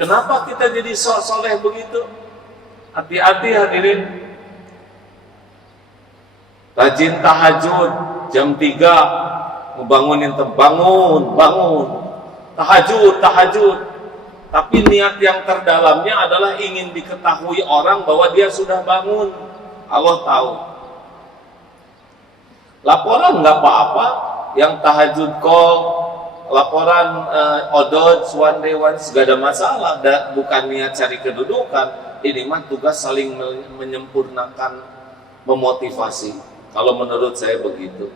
Kenapa kita jadi sok soleh begitu? Hati-hati hadirin. Rajin tahajud jam 3. Ngebangunin bangun. Tahajud. Tapi niat yang terdalamnya adalah ingin diketahui orang bahwa dia sudah bangun. Allah tahu. Laporan nggak apa-apa. Yang tahajud call, laporan odod, swan dewan, gak ada masalah. Bukan niat cari kedudukan. Ini mah tugas saling menyempurnakan, memotivasi. Kalau menurut saya begitu.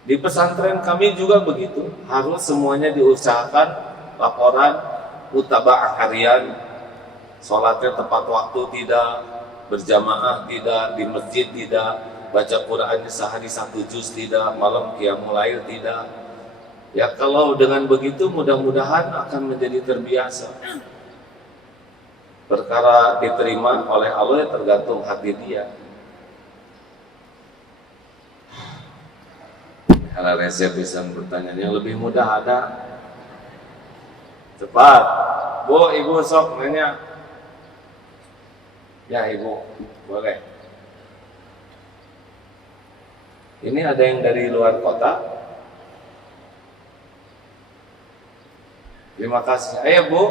Di pesantren kami juga begitu, harus semuanya diusahakan laporan, mutaba'ah harian, sholatnya tepat waktu tidak, berjamaah tidak, di masjid tidak, baca Qurannya sehari 1 juz tidak, malam qiyamul lail tidak. Ya kalau dengan begitu mudah-mudahan akan menjadi terbiasa. Perkara diterima oleh Allah tergantung hati dia. Kalau resep bisa bertanya yang lebih mudah ada. Cepat, Bu, Ibu sok nanya. Ya Ibu, boleh. Ini ada yang dari luar kota. Terima kasih. Ayo Bu.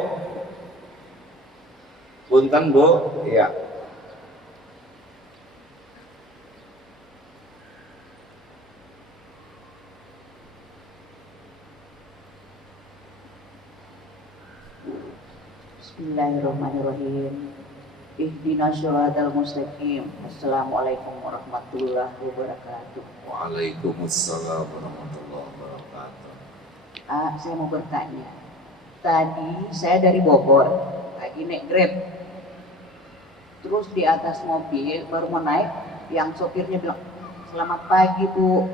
Punten Bu. Iya. Bismillahirrahmanirrahim. Ihdinas siratal mustaqim. Assalamualaikum warahmatullahi wabarakatuh. Waalaikumsalam warahmatullahi wabarakatuh. Saya mau bertanya. Tadi saya dari Bogor, lagi naik Grab. Terus di atas mobil baru mau naik, yang sopirnya bilang, "Selamat pagi Bu."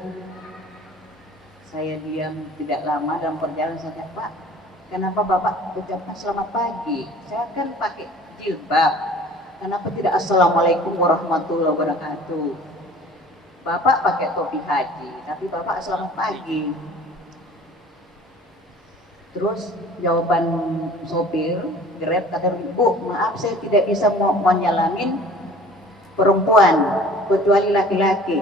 Saya diam tidak lama dalam perjalanan, saya tanya, "Pak, kenapa Bapak ucapkan selamat pagi? Saya kan pakai jilbab. Kenapa tidak Assalamualaikum warahmatullahi wabarakatuh? Bapak pakai topi haji, tapi Bapak selamat pagi." Terus jawaban sopir Grab kata, "Bu, maaf saya tidak bisa mau nyalamin perempuan kecuali laki-laki."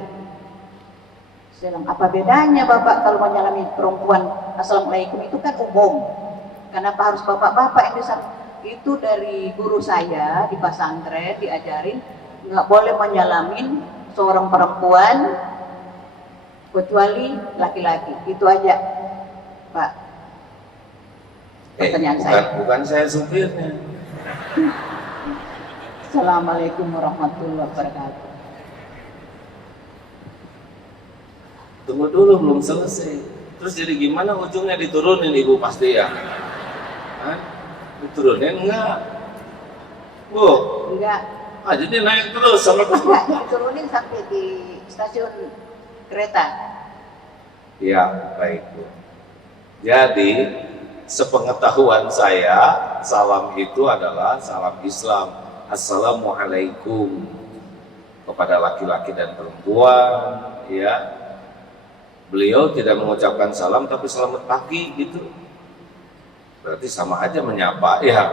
Saya bilang, "Apa bedanya Bapak kalau mau nyalamin perempuan? Assalamualaikum itu kan umum. Kenapa harus bapak-bapak yang bisa?" Itu dari guru saya di pesantren diajarin nggak boleh menyalamin seorang perempuan kecuali laki-laki. Itu aja Pak. Pertanyaan Bukan saya supirnya. Assalamualaikum warahmatullahi wabarakatuh. Tunggu dulu, belum selesai. Terus jadi gimana ujungnya diturunin Ibu pasti ya? Hah? Diturunin enggak? Bu? Enggak. Jadi naik terus sama Enggak, diturunin sampai di stasiun kereta. Ya, baik Bu. Jadi sepengetahuan saya, salam itu adalah salam Islam. Assalamualaikum kepada laki-laki dan perempuan, ya. Beliau tidak mengucapkan salam tapi selamat pagi gitu. Berarti sama aja menyapa, ya.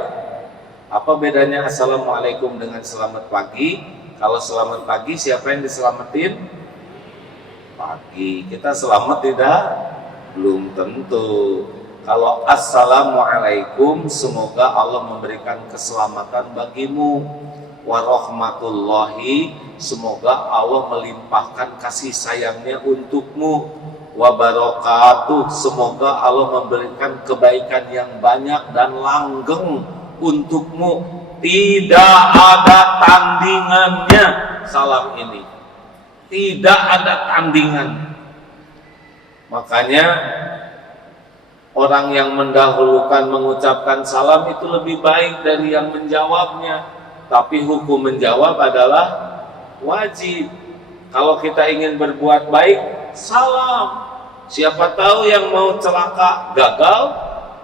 Apa bedanya Assalamualaikum dengan selamat pagi? Kalau selamat pagi siapa yang diselamatin? Pagi. Kita selamat tidak? Belum tentu. Kalau Assalamualaikum, semoga Allah memberikan keselamatan bagimu. Warahmatullahi, semoga Allah melimpahkan kasih sayangnya untukmu. Wabarakatuh, semoga Allah memberikan kebaikan yang banyak dan langgeng untukmu. Tidak ada tandingannya salam ini. Tidak ada tandingan. Makanya orang yang mendahulukan mengucapkan salam itu lebih baik dari yang menjawabnya. Tapi hukum menjawab adalah wajib. Kalau kita ingin berbuat baik, salam. Siapa tahu yang mau celaka gagal,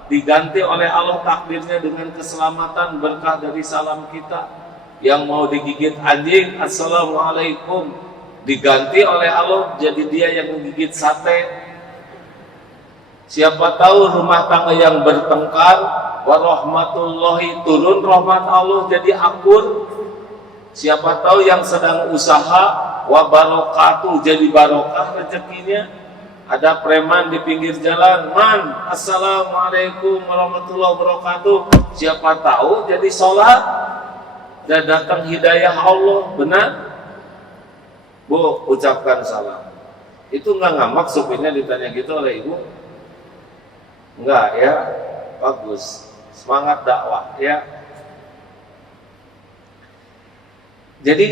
diganti oleh Allah takdirnya dengan keselamatan berkah dari salam kita. Yang mau digigit anjing, Assalamualaikum, diganti oleh Allah jadi dia yang menggigit sate. Siapa tahu rumah tangga yang bertengkar, warahmatullahi, turun rahmat Allah jadi akur. Siapa tahu yang sedang usaha, wabarakatuh, jadi barokah rezekinya. Ada preman di pinggir jalan, "Man, Assalamualaikum warahmatullahi wabarakatuh." Siapa tahu jadi sholat dan datang hidayah Allah. Benar? Bu, ucapkan salam. Itu nggak ngamak supirnya ditanya gitu oleh Ibu? Enggak ya, bagus, semangat dakwah ya. Jadi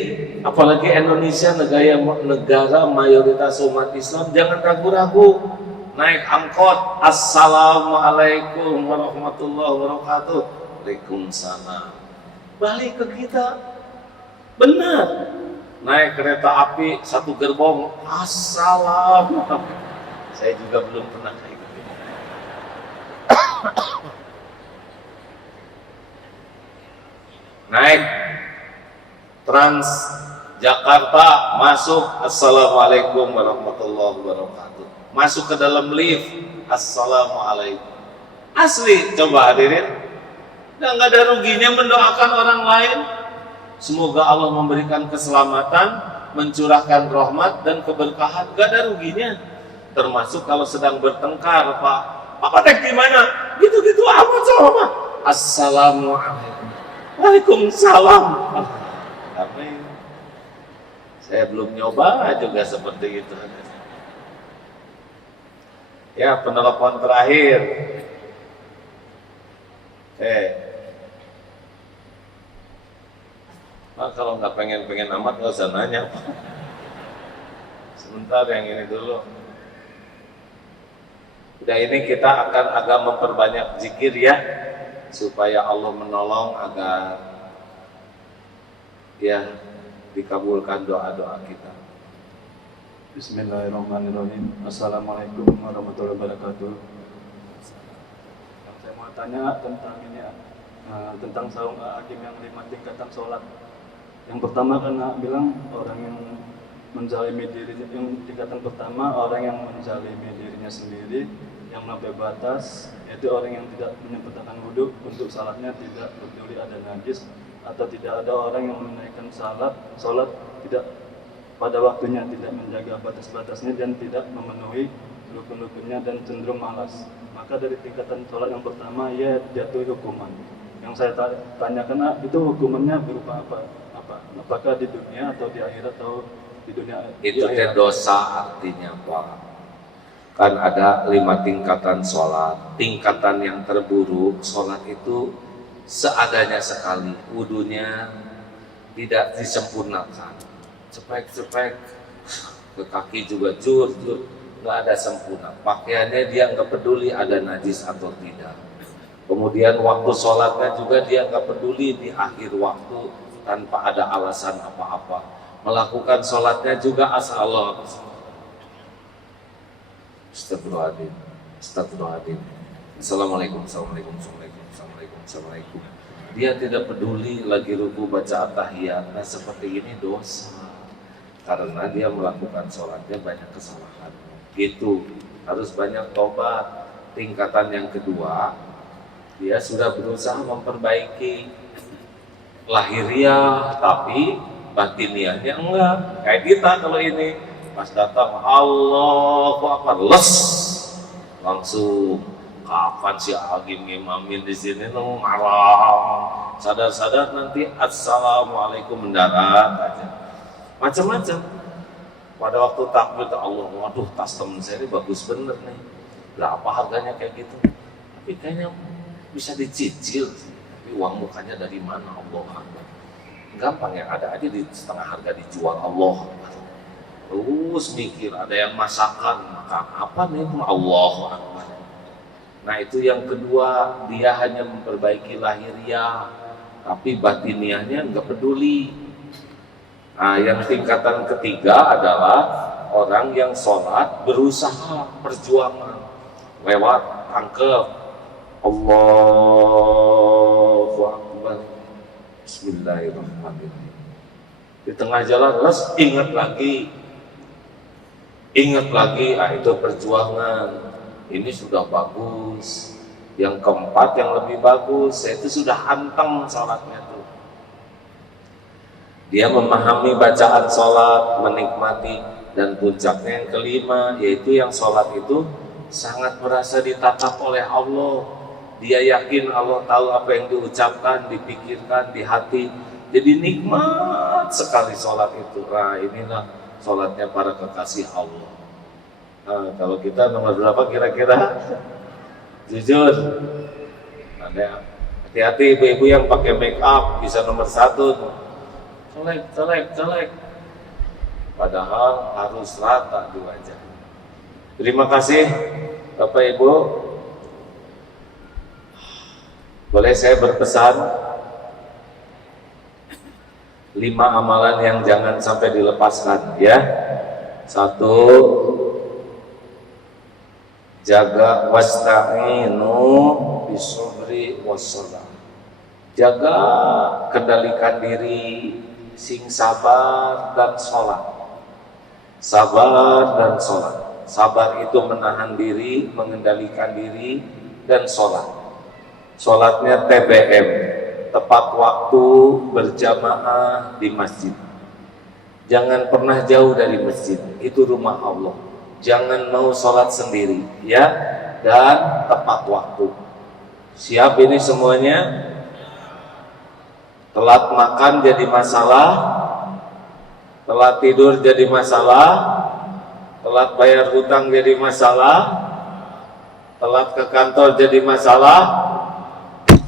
apalagi Indonesia negara mayoritas umat Islam, jangan ragu-ragu naik angkot, Assalamualaikum warahmatullahi wabarakatuh. Waalaikumsalam. Balik ke kita, benar. naik kereta api satu gerbong, assalam. Saya juga belum pernah kayak gitu. Naik Trans Jakarta, masuk, assalamualaikum warahmatullahi wabarakatuh. Masuk ke dalam lift, assalamualaikum. Asli, coba hadirin. Dan nggak ada ruginya mendoakan orang lain. Semoga Allah memberikan keselamatan, mencurahkan rahmat dan keberkahan. Nggak ada ruginya. Termasuk kalau sedang bertengkar, Pak. Apa tek di mana? Gitu-gitu amat sama. Assalamualaikum. Waalaikumsalam. Amin. Saya belum nyoba juga seperti itu. Ya, penelpon terakhir. Pak, kalau nggak pengen amat nggak usah nanya. Sebentar yang ini dulu. Udah ini kita akan agak memperbanyak zikir ya, supaya Allah menolong agar ya dikabulkan doa-doa kita. Bismillahirrahmanirrahim. Assalamualaikum warahmatullahi wabarakatuh. Saya mau tanya tentang ini ya, tentang saung agim yang 5 tingkatan sholat. Yang pertama karena bilang orang yang menzalimi dirinya, yang tingkatan pertama orang yang menzalimi dirinya sendiri, yang melampaui batas, yaitu orang yang tidak menyempurnakan wudhu untuk salatnya, tidak peduli ada najis, atau tidak ada orang yang menaikkan sholat tidak pada waktunya, tidak menjaga batas-batasnya dan tidak memenuhi rukun-rukunnya dan cenderung malas. Maka dari tingkatan sholat yang pertama ia jatuh hukuman. Yang saya tanyakan, itu hukumannya berupa apa? Apakah di dunia atau di akhirat atau di dunia? Itu teh dosa artinya Pak. Kan ada 5 tingkatan sholat. Tingkatan yang terburuk sholat itu seadanya sekali, wudunya tidak disempurnakan, cepek-cepek, ke kaki juga jur, nggak ada sempurna. Pakaiannya dia nggak peduli ada najis atau tidak. Kemudian waktu sholatnya juga dia nggak peduli di akhir waktu tanpa ada alasan apa-apa. Melakukan sholatnya juga asal Allah. Astagfirullahaladzim. Assalamualaikum. Dia tidak peduli lagi ruku baca at-tahiyat. Nah seperti ini dosa, karena dia melakukan sholatnya banyak kesalahan. Itu harus banyak tobat. Tingkatan yang kedua, dia sudah berusaha memperbaiki lahiriah, tapi batiniahnya enggak. Kayak kita kalau ini pas datang Allahu Akbar, les langsung. Kapan si Agim ngimamin di sini lu marah, sadar-sadar nanti assalamualaikum mendarat aja, macam-macam. Pada waktu takbir ke Allah, waduh tas temen saya ini bagus bener nih, berapa harganya kayak gitu, tapi kayaknya bisa dicicil, tapi uang mukanya dari mana? Allah Akbar. Gampang ya, ada aja di setengah harga dijual Allah Akbar. Terus mikir ada yang masakan, makan apa nih? Allah Akbar. Nah itu yang kedua, dia hanya memperbaiki lahiriah, tapi batiniahnya nggak peduli. Nah yang tingkatan ketiga adalah orang yang sholat berusaha, perjuangan, lewat tangkep Allahu Akbar, Bismillahirrahmanirrahim. Di tengah jalan, les ingat lagi, itu perjuangan. Ini sudah bagus. Yang keempat yang lebih bagus, itu sudah anteng sholatnya tuh. Dia memahami bacaan sholat, menikmati, dan puncaknya yang kelima, yaitu yang sholat itu sangat merasa ditatap oleh Allah. Dia yakin Allah tahu apa yang diucapkan, dipikirkan di hati. Jadi nikmat sekali sholat itu. Nah inilah sholatnya para kekasih Allah. Nah, kalau kita nomor berapa kira-kira? Jujur, ada hati-hati ibu-ibu yang pakai make up bisa nomor 1. Colek. Padahal harus rata di wajah. Terima kasih Bapak Ibu. Boleh saya berpesan? 5 amalan yang jangan sampai dilepaskan ya. 1, jaga wasta'inu bisabri wassalah. Jaga, kendalikan diri, sing sabar dan sholat. Sabar dan sholat. Sabar itu menahan diri, mengendalikan diri, dan sholat. Sholatnya TBM, tepat waktu, berjamaah di masjid. Jangan pernah jauh dari masjid, itu rumah Allah. Jangan mau sholat sendiri, ya, dan tepat waktu. Siap ini semuanya? Telat makan jadi masalah, telat tidur jadi masalah, telat bayar hutang jadi masalah, telat ke kantor jadi masalah.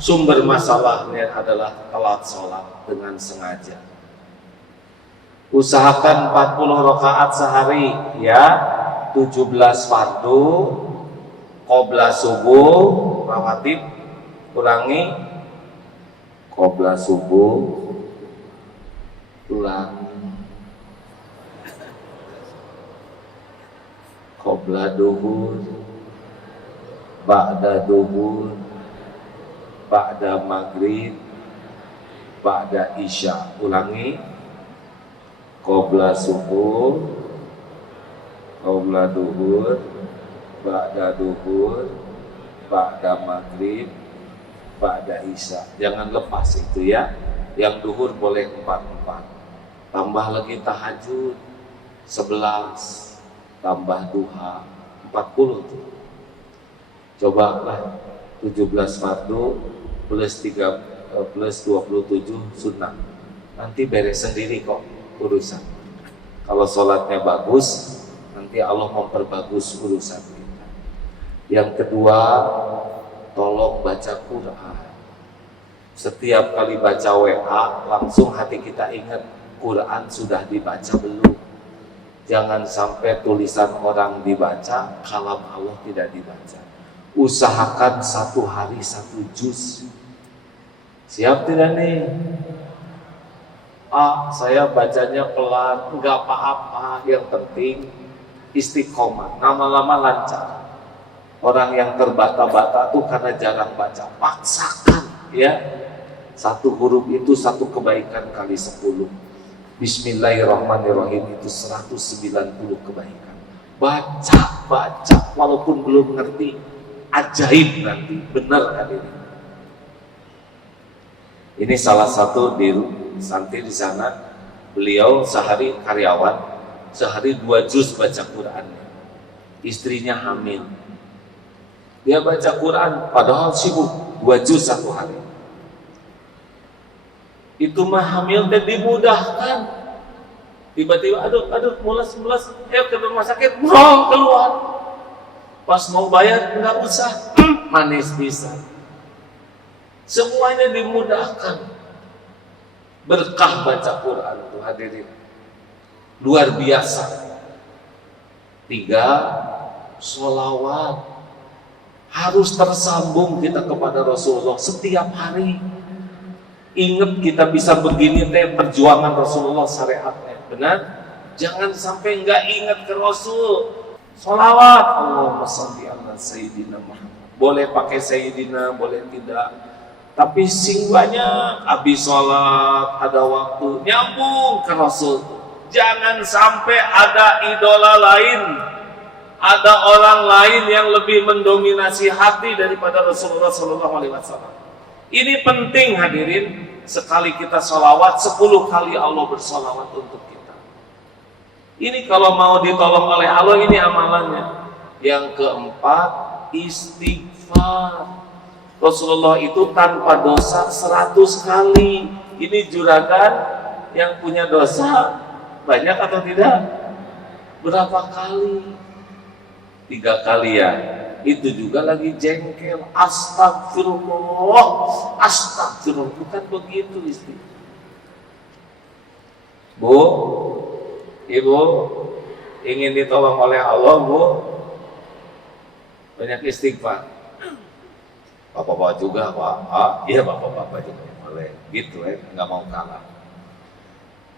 Sumber masalahnya adalah telat sholat dengan sengaja. Usahakan 40 rakaat sehari ya, 17 fardu, qobla subuh, rawatib, ulangi, qobla subuh, ulangi, qobla duhur, ba'da duhur, ba'da maghrib, ba'da isya. Ulangi, qobla subuh, qobla duhur, ba'da duhur, ba'da maghrib, ba'da isya. Jangan lepas itu ya. Yang duhur boleh 4, tambah lagi tahajud 11, tambah duha 40 tuh. Cobalah 17 fardu plus 27 sunnah. Nanti beres sendiri kok urusan. Kalau sholatnya bagus, nanti Allah memperbagus urusan kita. Yang kedua, tolong baca Quran. Setiap kali baca WA, langsung hati kita ingat Quran sudah dibaca belum. Jangan sampai tulisan orang dibaca, kalam Allah tidak dibaca. Usahakan 1 hari 1 juz. Siap tidak nih? Saya bacanya pelan, enggak apa-apa. Yang penting istiqomah, lama-lama lancar. Orang yang terbata-bata tuh karena jarang baca, paksakan ya. 1 huruf itu 1 kebaikan kali 10. Bismillahirrahmanirrahim itu 190 kebaikan. Baca, walaupun belum ngerti, ajaib nanti, benar hadirin. Ini salah satu di santri di sana, beliau sehari karyawan, sehari 2 juz baca Quran. Istrinya hamil, dia baca Quran, padahal sibuk 2 juz 1 hari. Itu mah hamil dan dimudahkan. Tiba-tiba, aduh, mules, ke rumah sakit, mau keluar. Pas mau bayar, enggak usah, manis bisa. Semuanya dimudahkan. Berkah baca Quran itu hadirin. Luar biasa. 3, sholawat. Harus tersambung kita kepada Rasulullah setiap hari. Ingat kita bisa begini teh perjuangan Rasulullah syariatnya. Benar? Jangan sampai enggak ingat ke Rasul. Sholawat, Allahumma sholli ala Sayyidina Muhammad. Boleh pakai Sayyidina, boleh tidak. Tapi sing banyak, habis sholat, ada waktu, nyambung ke Rasul. Jangan sampai ada idola lain, ada orang lain yang lebih mendominasi hati daripada Rasulullah SAW. Ini penting hadirin. Sekali kita sholawat, 10 kali Allah bersholawat untuk kita. Ini kalau mau ditolong oleh Allah, ini amalannya. Yang keempat, istighfar. Rasulullah itu tanpa dosa 100 kali. Ini juragan yang punya dosa banyak atau tidak? Berapa kali? 3 kali ya. Itu juga lagi jengkel. Astagfirullah, astagfirullah. Bukan begitu istri. Bu, ibu ingin ditolong oleh Allah, bu, banyak istighfar. Bapak-bapak juga, Pak. Iya, bapak-bapak juga boleh. Gitu ya, nggak mau kalah.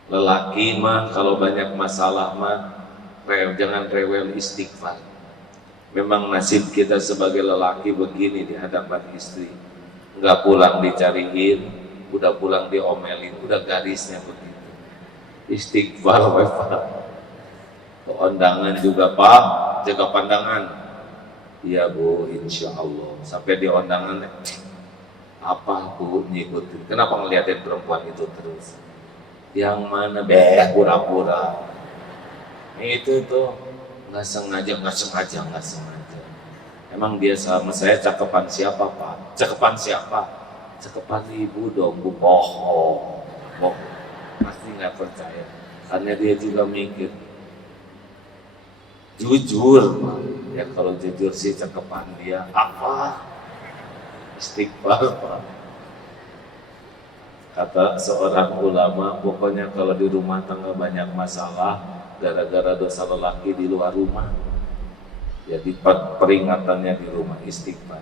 Lelaki mah kalau banyak masalah mah jangan rewel istighfar. Memang nasib kita sebagai lelaki begini di hadapan istri, nggak pulang dicariin, udah pulang diomelin, udah garisnya begitu. Istighfar Pak. Undangan juga Pak, jaga pandangan. Iya Bu, insya Allah. Sampai di undangan, apa Bu ngikutin? Kenapa ngeliatin perempuan itu terus? Yang mana pura-pura? Itu tuh nggak sengaja. Emang dia sama saya cakepan siapa Pak? Cakepan siapa? Cakepan ibu dong, Bu. Bohong. Pasti nggak percaya. Karena dia juga mikir. Jujur Pak. Ya kalau jujur sih cakepan dia apa? Istighfar Pak. Kata seorang ulama, pokoknya kalau di rumah tangga banyak masalah gara-gara dosa lelaki di luar rumah, jadi peringatannya di rumah istighfar.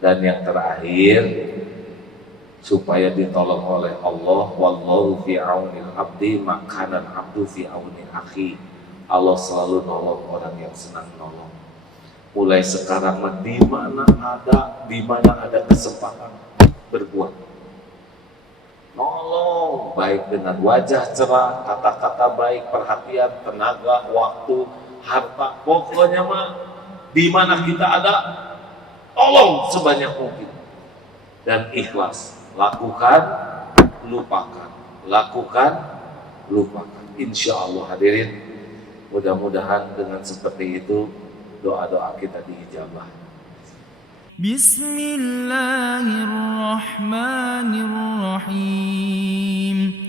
Dan yang terakhir, supaya ditolong oleh Allah, wallahu fi aunil abdi makanan abdu fi auni akhi. Allah selalu nolong orang yang senang nolong. Mulai sekarang di mana ada kesempatan berbuat, nolong, baik dengan wajah cerah, kata-kata baik, perhatian, tenaga, waktu, harta, pokoknya mah di mana kita ada, tolong sebanyak mungkin dan ikhlas. Lakukan, lupakan, insya Allah hadirin, mudah-mudahan dengan seperti itu doa-doa kita diijabah. Bismillahirrahmanirrahim.